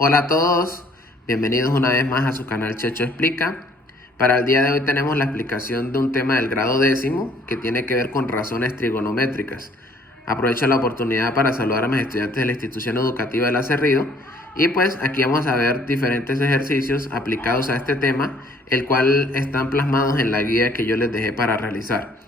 Hola a todos, bienvenidos una vez más a su canal Checho Explica. Para el día de hoy tenemos la explicación de un tema del grado décimo que tiene que ver con razones trigonométricas. Aprovecho la oportunidad para saludar a mis estudiantes de la institución educativa del Acerrido y pues aquí vamos a ver diferentes ejercicios aplicados a este tema, el cual están plasmados en la guía que yo les dejé para realizar.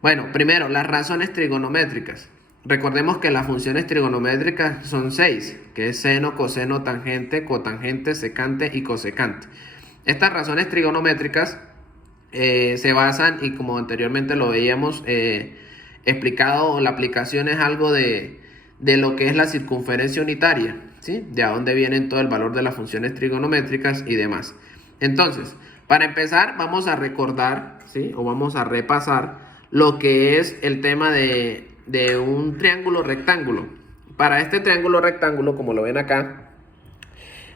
Bueno, primero, las razones trigonométricas. Recordemos que las funciones trigonométricas son 6, que es seno, coseno, tangente, cotangente, secante y cosecante. Estas razones trigonométricas se basan, y como anteriormente lo veíamos explicado, la aplicación es algo de lo que es la circunferencia unitaria, ¿sí? De a dónde vienen todo el valor de las funciones trigonométricas y demás. Entonces, para empezar, vamos a recordar, ¿sí? O vamos a repasar lo que es el tema de un triángulo rectángulo. Para este triángulo rectángulo, como lo ven acá,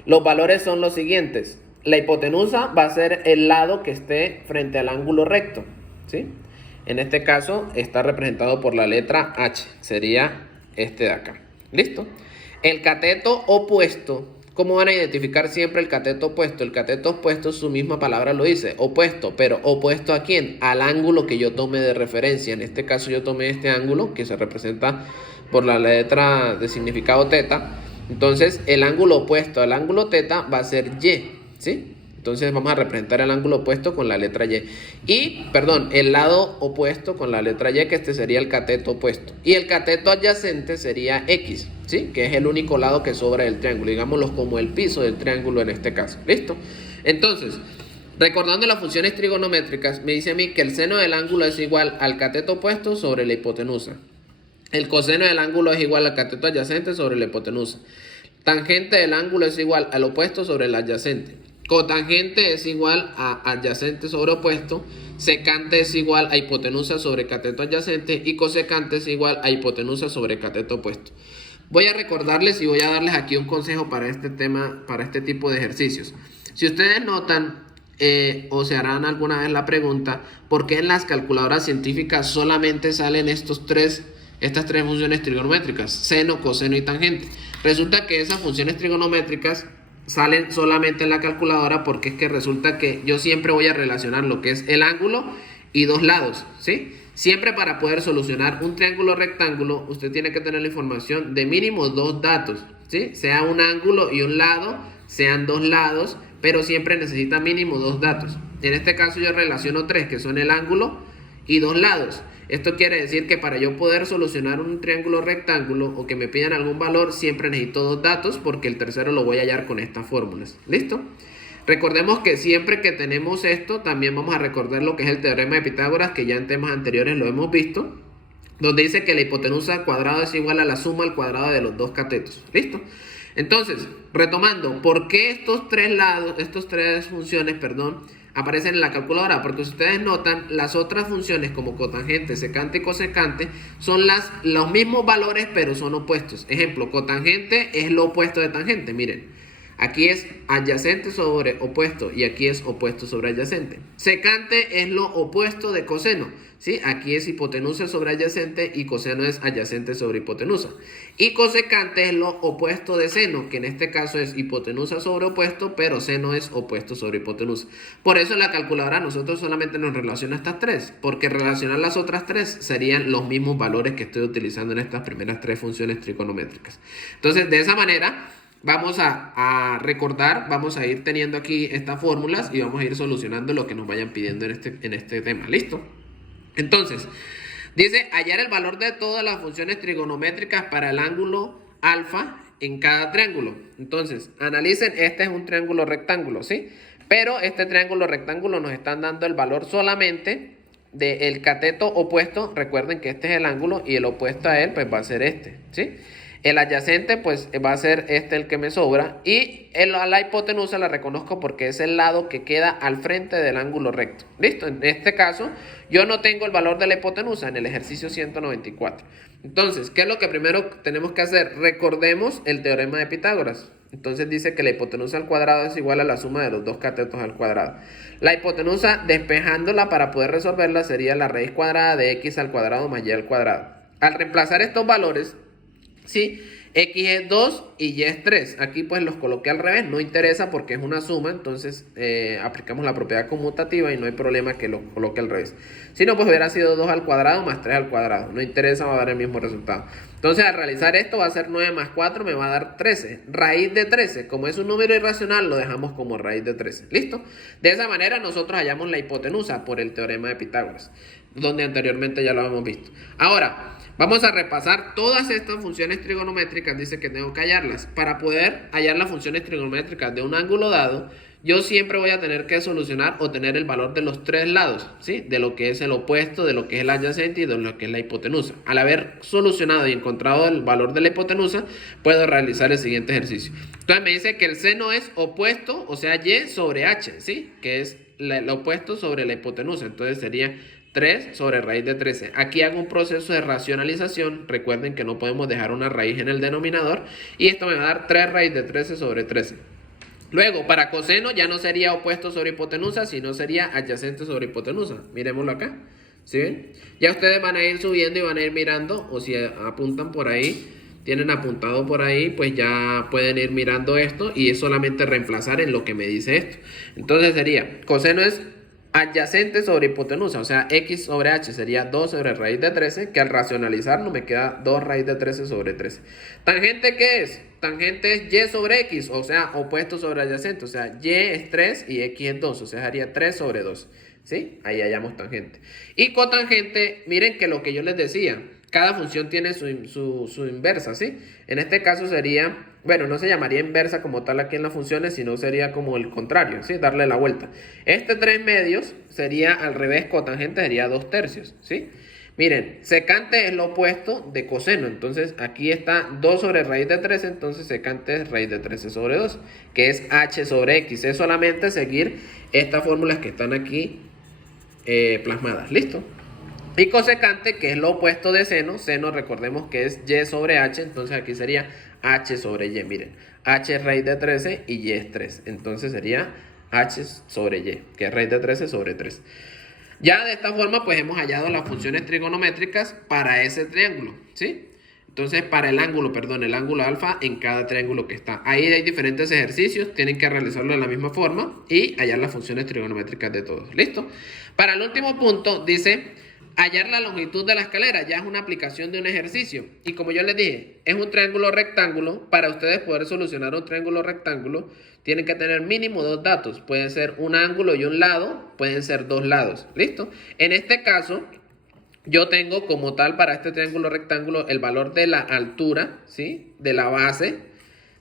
los valores son los siguientes. La hipotenusa va a ser el lado que esté frente al ángulo recto, ¿sí? En este caso está representado por la letra H, sería este de acá. ¿Listo? El cateto opuesto. ¿Cómo van a identificar siempre el cateto opuesto? El cateto opuesto, su misma palabra lo dice, opuesto, pero ¿opuesto a quién? Al ángulo que yo tome de referencia. En este caso yo tomé este ángulo que se representa por la letra de significado teta. Entonces el ángulo opuesto al ángulo teta va a ser Y, ¿sí? Entonces vamos a representar el ángulo opuesto con la letra Y. Y, perdón, el lado opuesto con la letra Y, que este sería el cateto opuesto. Y el cateto adyacente sería X, ¿sí? Que es el único lado que sobra del triángulo. Digámoslo como el piso del triángulo en este caso. ¿Listo? Entonces, recordando las funciones trigonométricas, me dice a mí que el seno del ángulo es igual al cateto opuesto sobre la hipotenusa. El coseno del ángulo es igual al cateto adyacente sobre la hipotenusa. Tangente del ángulo es igual al opuesto sobre el adyacente. Cotangente es igual a adyacente sobre opuesto. Secante es igual a hipotenusa sobre cateto adyacente. Y cosecante es igual a hipotenusa sobre cateto opuesto. Voy a recordarles y voy a darles aquí un consejo para este tema, para este tipo de ejercicios. Si ustedes notan o se harán alguna vez la pregunta, ¿por qué en las calculadoras científicas solamente salen estas tres funciones trigonométricas? Seno, coseno y tangente. Resulta que esas funciones trigonométricas salen solamente en la calculadora porque es que resulta que yo siempre voy a relacionar lo que es el ángulo y dos lados, ¿sí? Siempre para poder solucionar un triángulo rectángulo, usted tiene que tener la información de mínimo dos datos, ¿sí? Sea un ángulo y un lado, sean dos lados, pero siempre necesita mínimo dos datos. En este caso yo relaciono tres, que son el ángulo y dos lados. Esto quiere decir que para yo poder solucionar un triángulo rectángulo o que me pidan algún valor, siempre necesito dos datos porque el tercero lo voy a hallar con estas fórmulas. ¿Listo? Recordemos que siempre que tenemos esto, también vamos a recordar lo que es el teorema de Pitágoras, que ya en temas anteriores lo hemos visto, donde dice que la hipotenusa al cuadrado es igual a la suma al cuadrado de los dos catetos. ¿Listo? Entonces, retomando, ¿por qué estos tres funciones, aparecen en la calculadora? Porque si ustedes notan, las otras funciones como cotangente, secante y cosecante son los mismos valores, pero son opuestos. Ejemplo, cotangente es lo opuesto de tangente, miren. Aquí es adyacente sobre opuesto y aquí es opuesto sobre adyacente. Secante es lo opuesto de coseno, ¿sí? Aquí es hipotenusa sobre adyacente y coseno es adyacente sobre hipotenusa. Y cosecante es lo opuesto de seno, que en este caso es hipotenusa sobre opuesto, pero seno es opuesto sobre hipotenusa. Por eso en la calculadora nosotros solamente nos relaciona estas tres, porque relacionar las otras tres serían los mismos valores que estoy utilizando en estas primeras tres funciones trigonométricas. Entonces, de esa manera vamos a recordar, vamos a ir teniendo aquí estas fórmulas y vamos a ir solucionando lo que nos vayan pidiendo en este tema. ¿Listo? Entonces, dice hallar el valor de todas las funciones trigonométricas para el ángulo alfa en cada triángulo. Entonces, analicen, este es un triángulo rectángulo, ¿sí? Pero este triángulo rectángulo nos están dando el valor solamente del cateto opuesto. Recuerden que este es el ángulo y el opuesto a él pues va a ser este, ¿sí? El adyacente pues va a ser este el que me sobra y la hipotenusa la reconozco porque es el lado que queda al frente del ángulo recto. ¿Listo? En este caso yo no tengo el valor de la hipotenusa en el ejercicio 194. Entonces, ¿qué es lo que primero tenemos que hacer? Recordemos el teorema de Pitágoras. Entonces dice que la hipotenusa al cuadrado es igual a la suma de los dos catetos al cuadrado. La hipotenusa, despejándola para poder resolverla, sería la raíz cuadrada de x al cuadrado más y al cuadrado. Al reemplazar estos valores, ¿sí? X es 2 y Y es 3. Aquí pues los coloqué al revés, no interesa porque es una suma, entonces aplicamos la propiedad conmutativa y no hay problema que lo coloque al revés. Si no, pues hubiera sido 2 al cuadrado más 3 al cuadrado. No interesa, va a dar el mismo resultado. Entonces al realizar esto va a ser 9 más 4, me va a dar 13. Raíz de 13, como es un número irracional, lo dejamos como raíz de 13. ¿Listo? De esa manera nosotros hallamos la hipotenusa por el teorema de Pitágoras, donde anteriormente ya lo hemos visto. Ahora, vamos a repasar todas estas funciones trigonométricas. Dice que tengo que hallarlas. Para poder hallar las funciones trigonométricas de un ángulo dado, yo siempre voy a tener que solucionar o tener el valor de los tres lados, ¿sí? De lo que es el opuesto, de lo que es el adyacente y de lo que es la hipotenusa. Al haber solucionado y encontrado el valor de la hipotenusa, puedo realizar el siguiente ejercicio. Entonces me dice que el seno es opuesto, o sea, y sobre h, ¿sí? Que es el opuesto sobre la hipotenusa. Entonces sería 3 sobre raíz de 13. Aquí hago un proceso de racionalización. Recuerden que no podemos dejar una raíz en el denominador. Y esto me va a dar 3 raíz de 13 sobre 13. Luego, para coseno ya no sería opuesto sobre hipotenusa, sino sería adyacente sobre hipotenusa. Miremoslo acá. ¿Sí ven? Ya ustedes van a ir subiendo y van a ir mirando, o si apuntan por ahí, tienen apuntado por ahí, pues ya pueden ir mirando esto y es solamente reemplazar en lo que me dice esto. Entonces sería, coseno es adyacente sobre hipotenusa, o sea, x sobre h sería 2 sobre raíz de 13, que al racionalizarlo me queda 2 raíz de 13 sobre 13. ¿Tangente qué es? Tangente es y sobre x, o sea, opuesto sobre adyacente, o sea, y es 3 y x es 2, o sea, haría 3 sobre 2, ¿sí? Ahí hallamos tangente. Y cotangente, miren que lo que yo les decía, cada función tiene su inversa, ¿sí? En este caso sería, bueno, no se llamaría inversa como tal aquí en las funciones, sino sería como el contrario, ¿sí? Darle la vuelta. Este 3 medios sería al revés, cotangente sería 2 tercios, ¿sí? Miren, secante es lo opuesto de coseno, entonces aquí está 2 sobre raíz de 13, entonces secante es raíz de 13 sobre 2, que es h sobre x. Es solamente seguir estas fórmulas que están aquí plasmadas, ¿listo? Y cosecante, que es lo opuesto de seno. Seno, recordemos que es y sobre h. Entonces aquí sería h sobre y. Miren, h es raíz de 13 y y es 3. Entonces sería h sobre y, que es raíz de 13 sobre 3. Ya de esta forma pues hemos hallado las funciones trigonométricas para ese triángulo, ¿sí? Entonces para el ángulo alfa en cada triángulo que está. Ahí hay diferentes ejercicios, tienen que realizarlo de la misma forma y hallar las funciones trigonométricas de todos. ¿Listo? Para el último punto dice hallar la longitud de la escalera. Ya es una aplicación de un ejercicio. Y como yo les dije, es un triángulo rectángulo. Para ustedes poder solucionar un triángulo rectángulo, tienen que tener mínimo 2 datos. Pueden ser un ángulo y un lado, pueden ser 2 lados. ¿Listo? En este caso, yo tengo como tal para este triángulo rectángulo el valor de la altura, ¿sí? De la base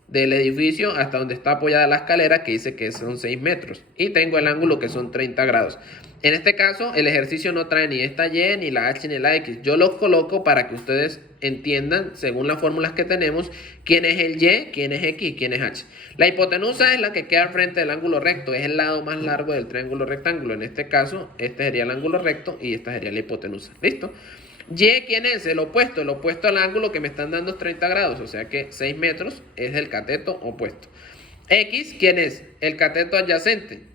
del edificio hasta donde está apoyada la escalera, que dice que son 6 metros. Y tengo el ángulo que son 30 grados. En este caso, el ejercicio no trae ni esta y, ni la h, ni la x. Yo los coloco para que ustedes entiendan, según las fórmulas que tenemos, quién es el y, quién es x y quién es h. La hipotenusa es la que queda al frente del ángulo recto. Es el lado más largo del triángulo rectángulo. En este caso, este sería el ángulo recto y esta sería la hipotenusa. ¿Listo? Y, ¿quién es? El opuesto. El opuesto al ángulo que me están dando es 30 grados. O sea que 6 metros es el cateto opuesto. X, ¿quién es? El cateto adyacente.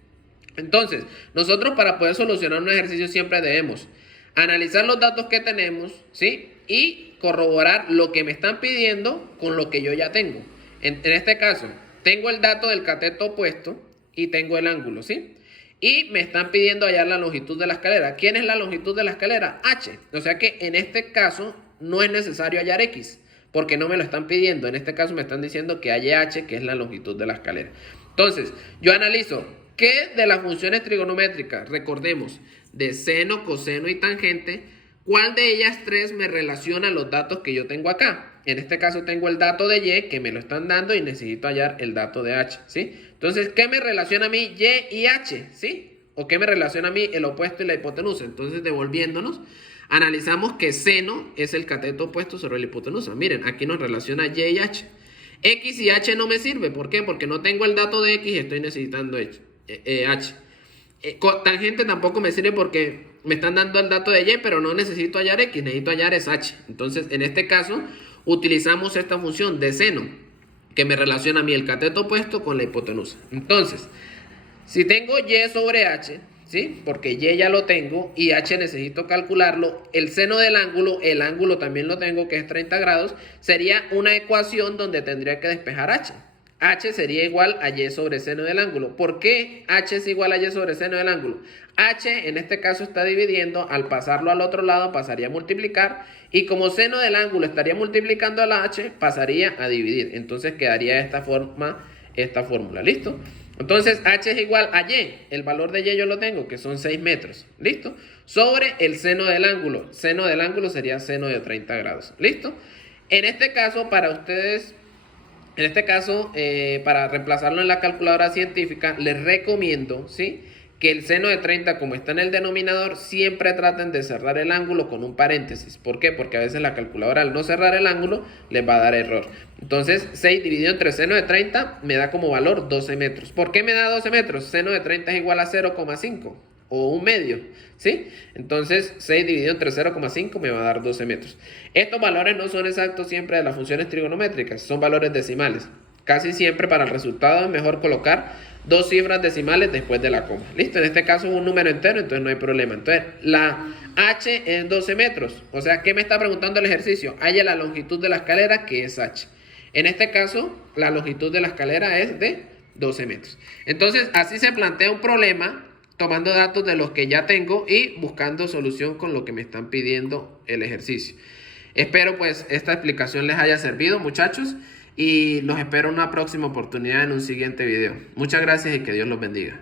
Entonces, nosotros para poder solucionar un ejercicio siempre debemos analizar los datos que tenemos, ¿sí? Y corroborar lo que me están pidiendo con lo que yo ya tengo. En este caso, tengo el dato del cateto opuesto y tengo el ángulo, ¿sí? Y me están pidiendo hallar la longitud de la escalera. ¿Quién es la longitud de la escalera? H. O sea que en este caso no es necesario hallar X, porque no me lo están pidiendo. En este caso me están diciendo que halle H, que es la longitud de la escalera. Entonces, yo analizo ¿qué de las funciones trigonométricas? Recordemos, de seno, coseno y tangente, ¿cuál de ellas tres me relaciona los datos que yo tengo acá? En este caso tengo el dato de y, que me lo están dando, y necesito hallar el dato de h, ¿sí? Entonces, ¿qué me relaciona a mí y y h, ¿sí? ¿O qué me relaciona a mí el opuesto y la hipotenusa? Entonces, devolviéndonos, analizamos que seno es el cateto opuesto sobre la hipotenusa. Miren, aquí nos relaciona y h. X y h no me sirve, ¿por qué? Porque no tengo el dato de x y estoy necesitando h. Tangente tampoco me sirve porque me están dando el dato de y, pero no necesito hallar x, necesito hallar es h. Entonces, en este caso, utilizamos esta función de seno, que me relaciona a mí el cateto opuesto con la hipotenusa. Entonces, si tengo y sobre h, ¿sí? Porque Y ya lo tengo y H necesito calcularlo. El seno del ángulo, el ángulo también lo tengo, que es 30 grados. Sería una ecuación donde tendría que despejar H. H sería igual a Y sobre seno del ángulo. ¿Por qué H es igual a Y sobre seno del ángulo? H en este caso está dividiendo, al pasarlo al otro lado pasaría a multiplicar, y como seno del ángulo estaría multiplicando a la H, pasaría a dividir. Entonces quedaría de esta forma esta fórmula, ¿listo? Entonces H es igual a Y, el valor de Y yo lo tengo, que son 6 metros, ¿listo? Sobre el seno del ángulo sería seno de 30 grados, ¿listo? En este caso, para ustedes... En este caso, para reemplazarlo en la calculadora científica, les recomiendo, ¿sí?, que el seno de 30, como está en el denominador, siempre traten de cerrar el ángulo con un paréntesis. ¿Por qué? Porque a veces la calculadora, al no cerrar el ángulo, les va a dar error. Entonces, 6 dividido entre seno de 30 me da como valor 12 metros. ¿Por qué me da 12 metros? Seno de 30 es igual a 0,5 o un medio, ¿sí? Entonces 6 dividido entre 0,5 me va a dar 12 metros. Estos valores no son exactos siempre de las funciones trigonométricas, son valores decimales. Casi siempre para el resultado es mejor colocar dos cifras decimales después de la coma. Listo, en este caso es un número entero, entonces no hay problema. Entonces la H es 12 metros. O sea, ¿qué me está preguntando el ejercicio? Halla la longitud de la escalera, que es H. En este caso, la longitud de la escalera es de 12 metros. Entonces, así se plantea un problema, tomando datos de los que ya tengo y buscando solución con lo que me están pidiendo el ejercicio. Espero pues esta explicación les haya servido, muchachos, y los espero en una próxima oportunidad en un siguiente video. Muchas gracias y que Dios los bendiga.